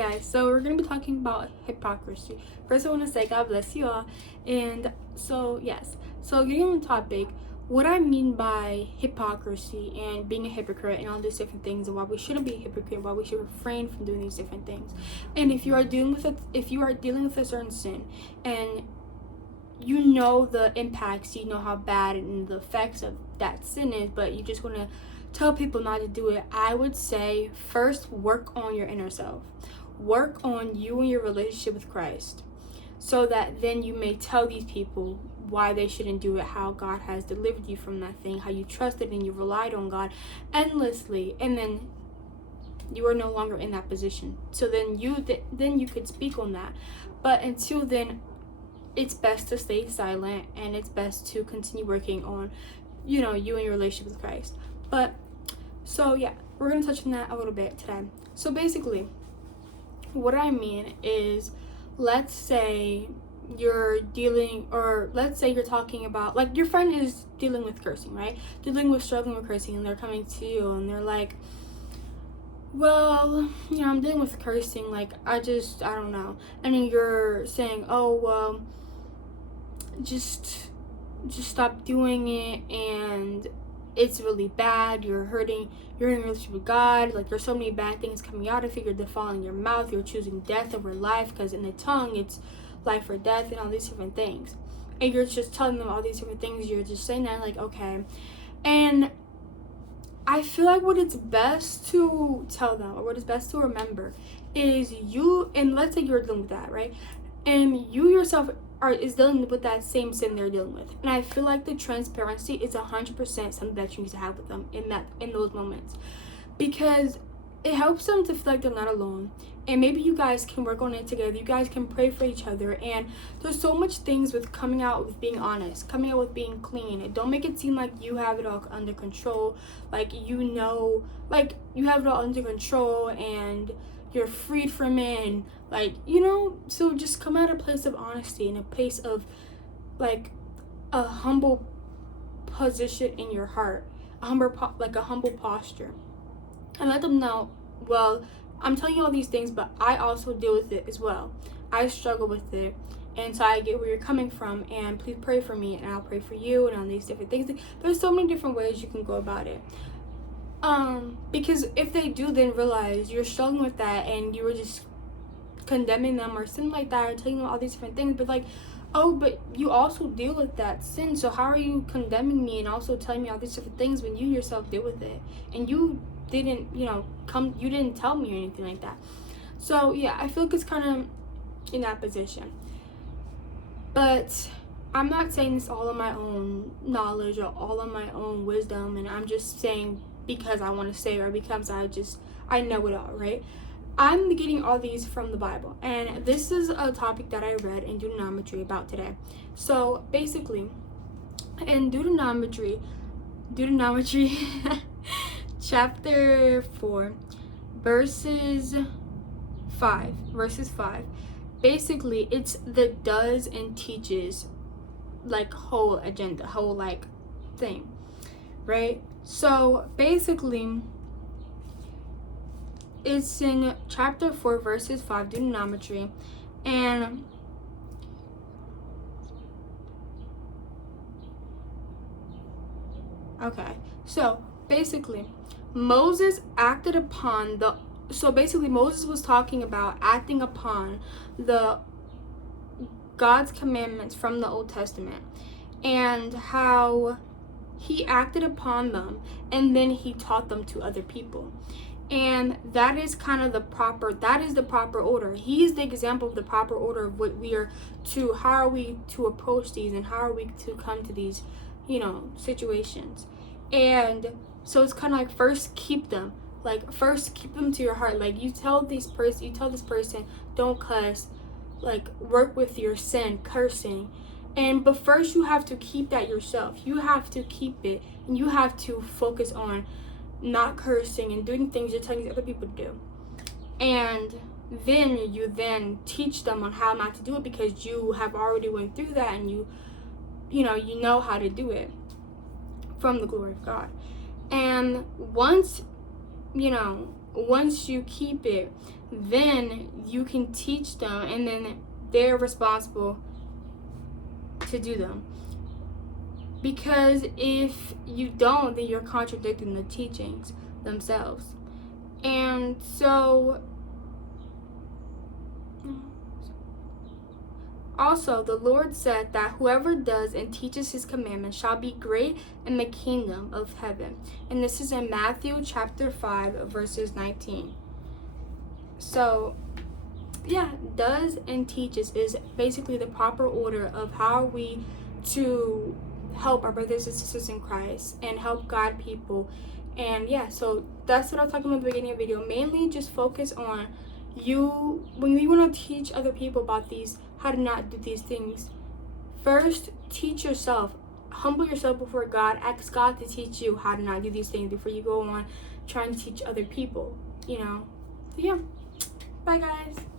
guys, so we're going to be talking about hypocrisy. First, I want to say God bless you all. And so, yes, so getting on the topic, what I mean by hypocrisy and being a hypocrite and all these different things, and why we shouldn't be a hypocrite, why we should refrain from doing these different things. And if you are dealing with a certain sin, and you know the impacts, you know how bad and the effects of that sin is, but you just want to tell people not to do it, I would say first work on your inner self. Work on you and your relationship with Christ, so that then you may tell these people why they shouldn't do it, how God has delivered you from that thing, how you trusted and you relied on God endlessly, and then you are no longer in that position. So then you could speak on that. But until then, it's best to stay silent, and it's best to continue working on, you and your relationship with Christ. But so yeah, we're gonna touch on that a little bit today. So basically, what I mean is, let's say you're talking about, like, your friend is dealing with cursing, right? Struggling with cursing, and they're coming to you and they're like, well, I'm dealing with cursing, like, I don't know. And then you're saying, oh, well, just stop doing it, and it's really bad, you're hurting, you're in a relationship with God, like, there's so many bad things coming out of it, you're defiling your mouth, you're choosing death over life, because in the tongue it's life or death, and all these different things. And you're just telling them all these different things, you're just saying that, like, okay. And I feel like what it's best to tell them, or what is best to remember, is and let's say you're dealing with that, right? And you yourself is dealing with that same sin they're dealing with. And I feel like the transparency is 100% something that you need to have with them in those moments, because it helps them to feel like they're not alone. And maybe you guys can work on it together. You guys can pray for each other. And there's so much things with coming out with being honest, coming out with being clean. And don't make it seem like you have it all under control. Like, you have it all under control and you're freed from it. And, like, so just come out of a place of honesty and a place of, like, a humble position in your heart, a humble posture. And let them know, well, I'm telling you all these things, but I also deal with it as well. I struggle with it, and so I get where you're coming from, and please pray for me, and I'll pray for you, and all these different things. There's so many different ways you can go about it. Because if they do then realize you're struggling with that, and you were just condemning them or something like that, or telling them all these different things, but like, oh, but you also deal with that sin, so how are you condemning me and also telling me all these different things when you yourself deal with it, and you didn't you didn't tell me or anything like that. So yeah, I feel like it's kind of in that position. But I'm not saying this all on my own knowledge or all on my own wisdom, and I'm just saying because I want to say, or because I know it all, right? I'm getting all these from the Bible, and this is a topic that I read in Deuteronomy about today. So basically, in Deuteronomy chapter 4, verses 5, basically it's the does and teaches, like, whole agenda, whole, like, thing, right? So basically it's in chapter 4, verses 5, Deuteronomy, and okay, so basically Moses was talking about acting upon the God's commandments from the Old Testament, and how he acted upon them, and then he taught them to other people. And that is the proper order. He is the example of the proper order of how are we to approach these, and how are we to come to these, situations. And so it's kind of like, first keep them to your heart. Like, you tell this person, don't cuss, like, work with your sin, cursing. But first you have to keep that yourself. You have to keep it, and you have to focus on not cursing and doing things you're telling other people to do. And then you teach them on how not to do it, because you have already went through that, and you know how to do it from the glory of God. And once you keep it, then you can teach them, and then they're responsible to do them. Because if you don't, then you're contradicting the teachings themselves. And so, also, the Lord said that whoever does and teaches his commandments shall be great in the kingdom of heaven. And this is in Matthew chapter 5, verses 19. So, yeah, does and teaches is basically the proper order of how we to help our brothers and sisters in Christ and help God people. And yeah, so that's what I was talking about at the beginning of the video. Mainly just focus on you, when you want to teach other people about these, how to not do these things. First, teach yourself. Humble yourself before God. Ask God to teach you how to not do these things before you go on trying to teach other people, So yeah. Bye, guys.